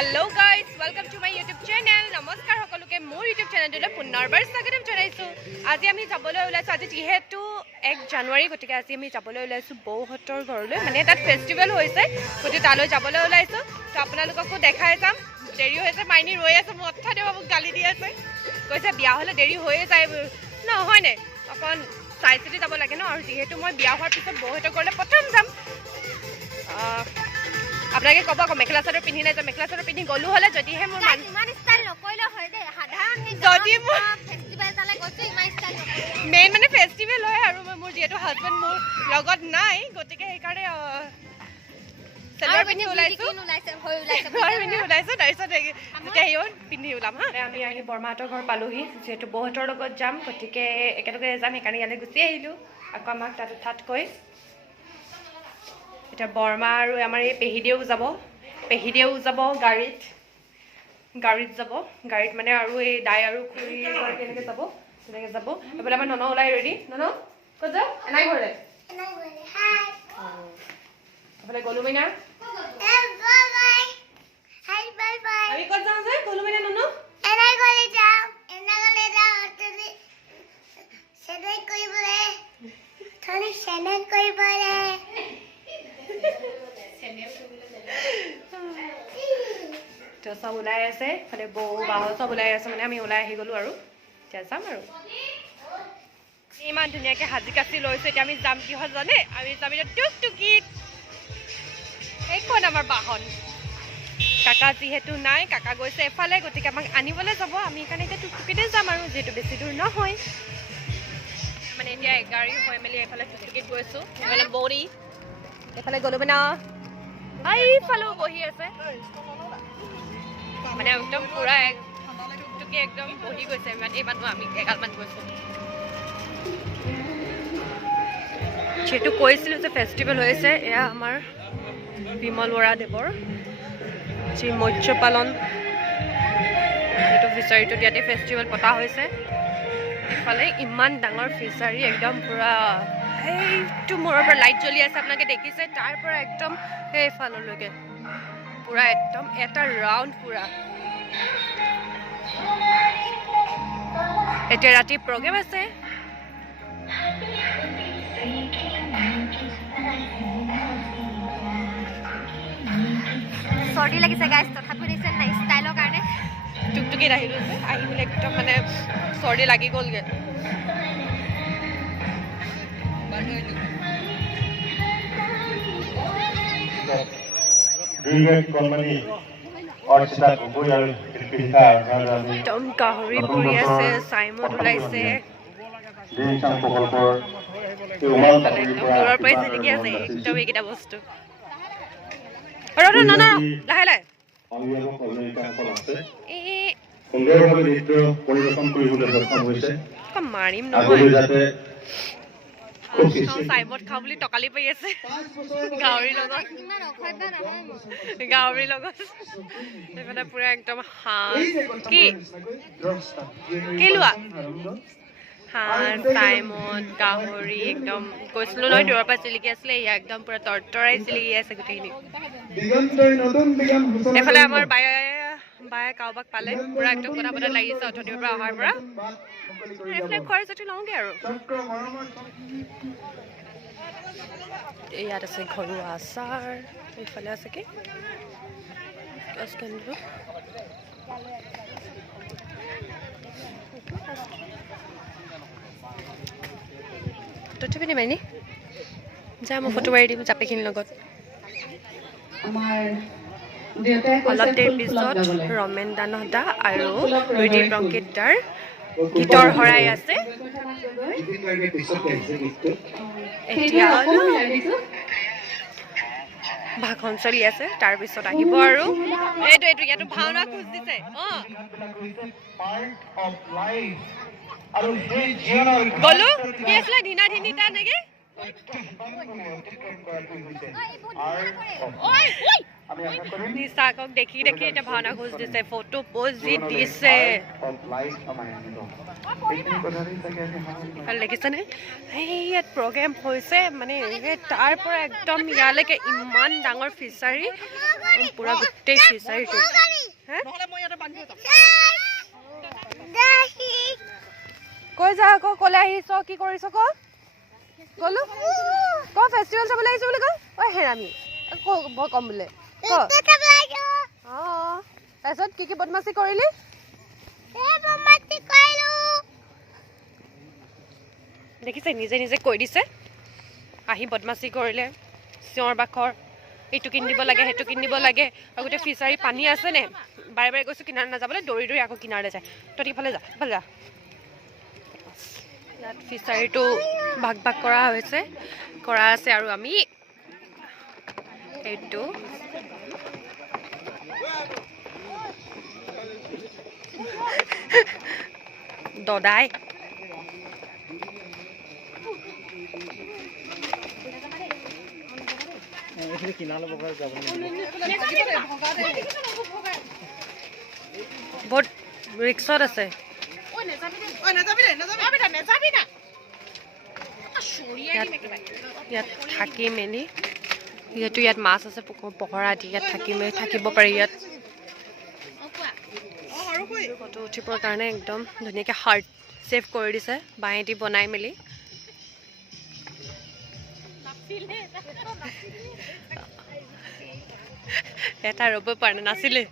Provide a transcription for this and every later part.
Hello guys, welcome to my YouTube channel. Namaskar সকলোকে মোৰ YouTube channelটোলৈ পুনৰবাৰ স্বাগতম জনাইছো। আজি আমি যাবলৈ ওলাইছো আজি যেহেতু 1 জানুৱাৰী গতিকে আজি আমি যাবলৈ ওলাইছো বৌহতৰ ঘৰলৈ মানে তাত ফেষ্টিভেল হৈছে গতিকে তালৈ যাবলৈ ওলাইছো তো আপোনালোককো দেখাই যাম দেৰি হৈছে মাইনি ৰৈ আছে মোক অথা দেব মোক গালি দি আছে কৈছে বিয়া হলে দেৰি হৈয়ে যায় নহয় নে অকন চাইচিতি যাব লাগে ন আৰু যেহেতু মই বিয়া হোৱাৰ পিছত বৌহতৰ ঘৰলৈ প্ৰথম যাম আপোনালোকে ক'ব আকৌ মেখেলা চাদৰ পিন্ধি নাই যে মেখেলা চাদৰ পিন্ধি গ'লো হ'লে যদিহে মোৰ ইমান ষ্টাইল নকৰিলে হয় দে সাধাৰণ যদি মোৰ ফেষ্টিভেল তালে গৈছো ইমান ষ্টাইল মেইন মানে ফেষ্টিভেল হয় আৰু মোৰ যিহেতু হাজবেণ্ড মোৰ লগত নাই গতিকে সেইকাৰণে চেলাৰ পিন্ধি ওলাইছো তাৰপিছত যেতিয়া সিও পিন্ধি ওলাম হা আমি আহি বৰমাহঁতৰ ঘৰ পালোহি যিহেতু বৌহঁতৰ লগত যাম গতিকে একেলগে যাম সেইকাৰণে ইয়ালৈ গুচি আহিলোঁ আকৌ আমাক তাত ঠাটকৈ এটা বৰমা আৰু আমাৰ এই পেহিদেও যাব গাড়ীত যাব গাড়ীত মানে আৰু এই দাই আৰু খুৰী কেনেকৈ যাব তেনেকৈ যাব এইফালে আমাৰ নন ওলাই ৰেডি নন ক'ত যাওঁ এনাই ঘৰলৈ এইফালে গ'লো মিনা আমি ক'ত যাওঁ যে গ'লো মিনা নন তো সব ওলাই আছে মানে বৌ বাহঁত সব ওলাই আছে মানে আমি ওলাই আহি গ'লো আৰু এতিয়া যাম আৰু ইমান ধুনীয়াকৈ সাজি কাচি লৈছোঁ এতিয়া আমি যাম কিহত জানে আমি যাম এতিয়া টুকটুকিত এইখন আমাৰ বাহন কাকা যিহেতু নাই কাকা গৈছে এফালে গতিকে আমাক আনিবলৈ যাব আমি সেইকাৰণে এতিয়া টুকটুকিতে যাম আৰু যিহেতু বেছি দূৰ নহয় মানে এতিয়া গাড়ী হৈ মেলি এইফালে টুকটুকিত গৈছোঁ এইফালে বৌৰি এইফালে গ'লো মানে এইফালেও বহি আছে মানে একদম পুৰা টুকটুকি একদম বহি গৈছে মানে এই মানুহ আমি এগালমান গৈছোঁ যিহেতু কৈছিলোঁ যে ফেষ্টিভেল হৈছে এয়া আমাৰ বিমল বৰা দেৱৰ যি মৎস্য পালন এইটো ফিচাৰীটোত ইয়াতে ফেষ্টিভেল পতা হৈছে ইফালে ইমান ডাঙৰ ফিচাৰী একদম পুৰা সেইটো মূৰৰ পৰা লাইট জ্বলি আছে আপোনালোকে দেখিছে তাৰ পৰা একদম সেইফাললৈকে পুৰা একদম এটা ৰাউণ্ড পুৰা এতিয়া ৰাতি প্ৰগ্ৰেম আছে চৰ্দি লাগিছে গাইছ তথাপিও দিছে নাই ষ্টাইলৰ কাৰণে টুকটুকিত আহিলোঁ যে আহি মেলি একদম মানে চৰ্দি লাগি গ'লগৈ একদম গাহৰি পুৰি আছে চাইমদ ওলাইছে দূৰৰ পৰাই জিলিকি আছে একদম এইকেইটা বস্তু লাহে লাহে মাৰিম নহয় চাইমদ খাওঁ বুলি টকালি পাৰি আছে গাহৰিৰ লগত সেইফালে পুৰা একদম হাঁহ কি লোৱা হাঁহ চাইমদ গাহৰি একদম কৈছিলোঁ নহয় দূৰৰ পৰা চিলিকি আছিলে এয়া একদম পুৰা তৰতৰাই চিলিকি আছে গোটেইখিনি এইফালে আমাৰ বায়ে কাৰোবাক পালে পুৰা একদম কথা পতা লাগিছে অথনিৰ পৰা অহাৰ পৰা এইফালে খোৱাৰ যদি লওঁগৈ আৰু ইয়াত আছে ঘৰুৱা আচাৰ এইফালে আছে কি তথাপি নিমাইনি যা মই ফটো মাৰি দিম জাপিখিনিৰ লগত অলপ দেৰি পিছত ৰমেন দানহদা আৰু ৰুদ্ৰ ৰংকিত দাৰ গীতৰ শৰাই আছে এতিয়া ভাষণ চলি আছে তাৰপিছত আহিব আৰু এইটো ইয়াতো ভাওনা খোজ দিছে গ'লো কি আছিলে ধিনা ধিনিতা নেকি নিশাকক দেখি দেখি এতিয়া ভাওনা খোজ দিছে ফটো পোজ যি দিছে ভাল লাগিছেনে সেই ইয়াত প্ৰগ্ৰেম হৈছে মানে তাৰ পৰা একদম ইয়ালৈকে ইমান ডাঙৰ ফিচাৰী পুৰা গোটেই ফিচাৰীটো কৈ যা আকৌ ক'লে আহিছ কি কৰিছ ক গ'লো ক ফেষ্টিভেল চাবলৈ আহিছো বুলি ক ঐ হেৰামি মই ক'ম বোলে অঁ তাৰপিছত কি বদমাচি কৰিলি দেখিছে নিজে নিজে কৈ দিছে আহি বদমাচি কৰিলে চিঞৰ বাখৰ এইটো কিনি দিব লাগে সেইটো কিনি দিব লাগে আৰু গোটেই ফিচাৰী পানী আছে নে বাৰে বাৰে কৈছোঁ কিনাৰত নাযাবলৈ দৌৰি দৌৰি আকৌ কিনাৰলৈ যায় তই ইফালে যা ইফালে যা ইয়াত ফিচাৰীটো ভাগ ভাগ কৰা হৈছে কৰা আছে আৰু আমি এইটো দদাই বহুত ৰিক্সত আছে ইয়াত থাকি মেলি যিহেতু ইয়াত মাছ আছে পখৰা দি ইয়াত থাকিব পাৰি ইয়াত ফটো উঠিবৰ কাৰণে একদম ধুনীয়াকৈ হাৰ্ট ছেভ কৰি দিছে বাঁহেদি বনাই মেলি এটা ৰ'ব পৰা নাই নাছিলে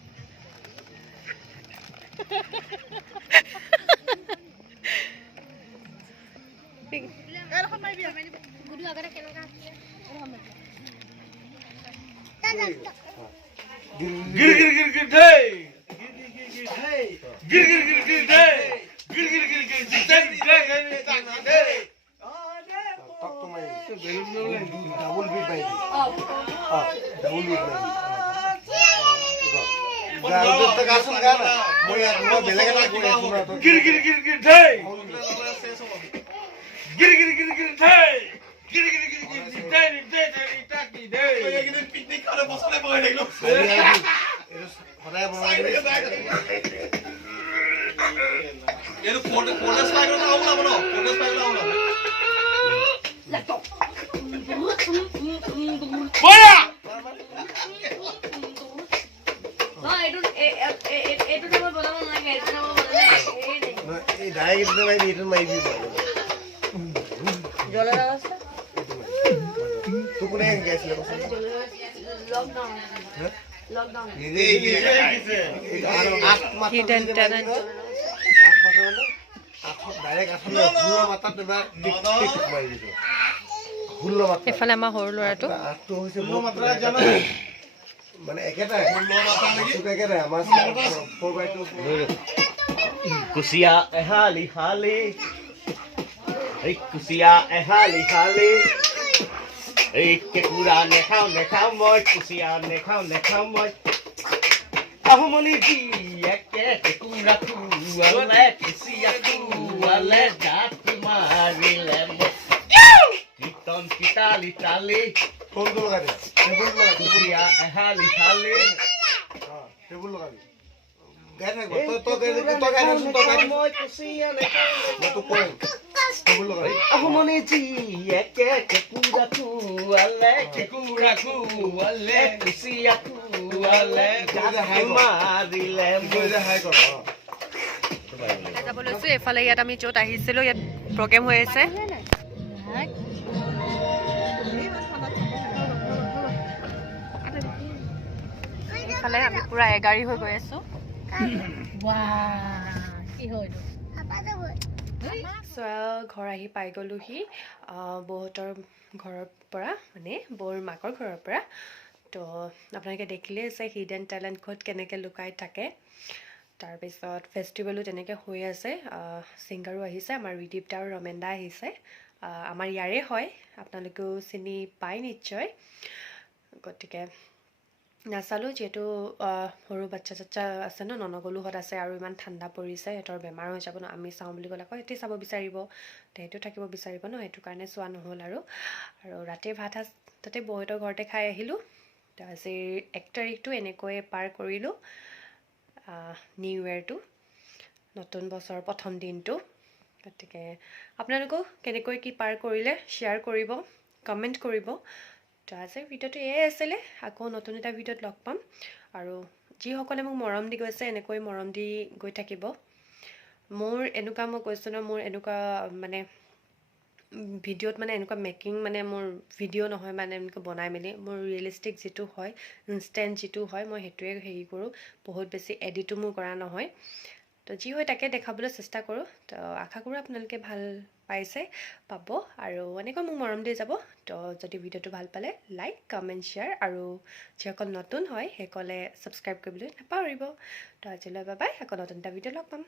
এইফালে আমাৰ সৰু ল'ৰাটো কুচিয়া এহালি হালি এই কুচিয়া এহালি হালি এই কেঁকুৰা নেখাওঁ মই কুচিয়া নেখাওঁ মই আহমনি দি একে কেঁকুৰা খুৱালে কুচিয়া খুৱালে দাঁত মাৰিলে কীৰ্তন পিতালি তালি কুচিয়া এহালি হালি আহমনি যি একে কেঁকুৰা খুৱালে কুচিয়া খুৱালে মাৰিলে যাব লৈছোঁ এইফালে ইয়াত আমি য'ত আহিছিলোঁ ইয়াত প্ৰগ্ৰেম হৈ আছে এইফালে আমি পুৰা এগাড়ী হৈ গৈ আছোঁ ঘৰ আহি পাই গ'লোহি বৌহঁতৰ ঘৰৰ পৰা মানে বৌৰ মাকৰ ঘৰৰ পৰা তো আপোনালোকে দেখিলেই আছে হিডেন টেলেণ্ট ক'ত কেনেকৈ লুকাই থাকে তাৰপিছত ফেষ্টিভেলো তেনেকৈ হৈ আছে ছিংগাৰো আহিছে আমাৰ ৰিদীপ দা আৰু ৰমেন দা আহিছে আমাৰ ইয়াৰে হয় আপোনালোকেও চিনি পায় নিশ্চয় গতিকে নাচালোঁ, যিহেতু সৰু বাচ্ছা চাচ্ছা আছে ন, ননগলুহঁত আছে আৰু ইমান ঠাণ্ডা পৰিছে, সিহঁতৰ বেমাৰ হৈ যাব ন। আমি চাওঁ বুলি ক'লে আকৌ সিহঁতে চাব বিচাৰিব, সেইটো থাকিব বিচাৰিব ন, সেইটো কাৰণে চোৱা নহ'ল আৰু ৰাতিৰ ভাত সাজ তাতে বৌহঁতৰ ঘৰতে খাই আহিলোঁ। তো আজিৰ 1 তাৰিখটো এনেকৈয়ে পাৰ কৰিলোঁ, নিউ ইয়েৰটো, নতুন বছৰৰ প্ৰথম দিনটো। গতিকে আপোনালোকেও কেনেকৈ কি পাৰ কৰিলে শ্বেয়াৰ কৰিব, কমেণ্ট কৰিব। তো আজিৰ ভিডিঅ'টো এয়াই আছিলে, আকৌ নতুন এটা ভিডিঅ'ত লগ পাম। আৰু যিসকলে মোক মৰম দি গৈছে এনেকৈ মৰম দি গৈ থাকিব। মোৰ এনেকুৱা, মই কৈছোঁ ন, মোৰ এনেকুৱা মানে ভিডিঅ'ত মানে এনেকুৱা মেকিং মানে মোৰ ভিডিঅ' নহয়, মানে এনেকৈ বনাই মেলি মোৰ ৰিয়েলিষ্টিক যিটো হয়, ইনষ্টেণ্ট যিটো হয়, মই সেইটোৱে হেৰি কৰোঁ। বহুত বেছি এডিটো মোৰ কৰা নহয়। তো যি হয় তাকে দেখাবলৈ চেষ্টা কৰোঁ। তো আশা কৰোঁ আপোনালোকে ভাল পাইছে, পাব আৰু এনেকৈ মোক মৰম দি যাব। তো যদি ভিডিঅ'টো ভাল পালে লাইক, কমেণ্ট, শ্বেয়াৰ আৰু যিসকল নতুন হয় সেইসকলে ছাবস্ক্ৰাইব কৰিবলৈ নাপাহৰিব। তো আজিলৈ বাই বাই, আকৌ নতুন এটা ভিডিঅ' লগ পাম।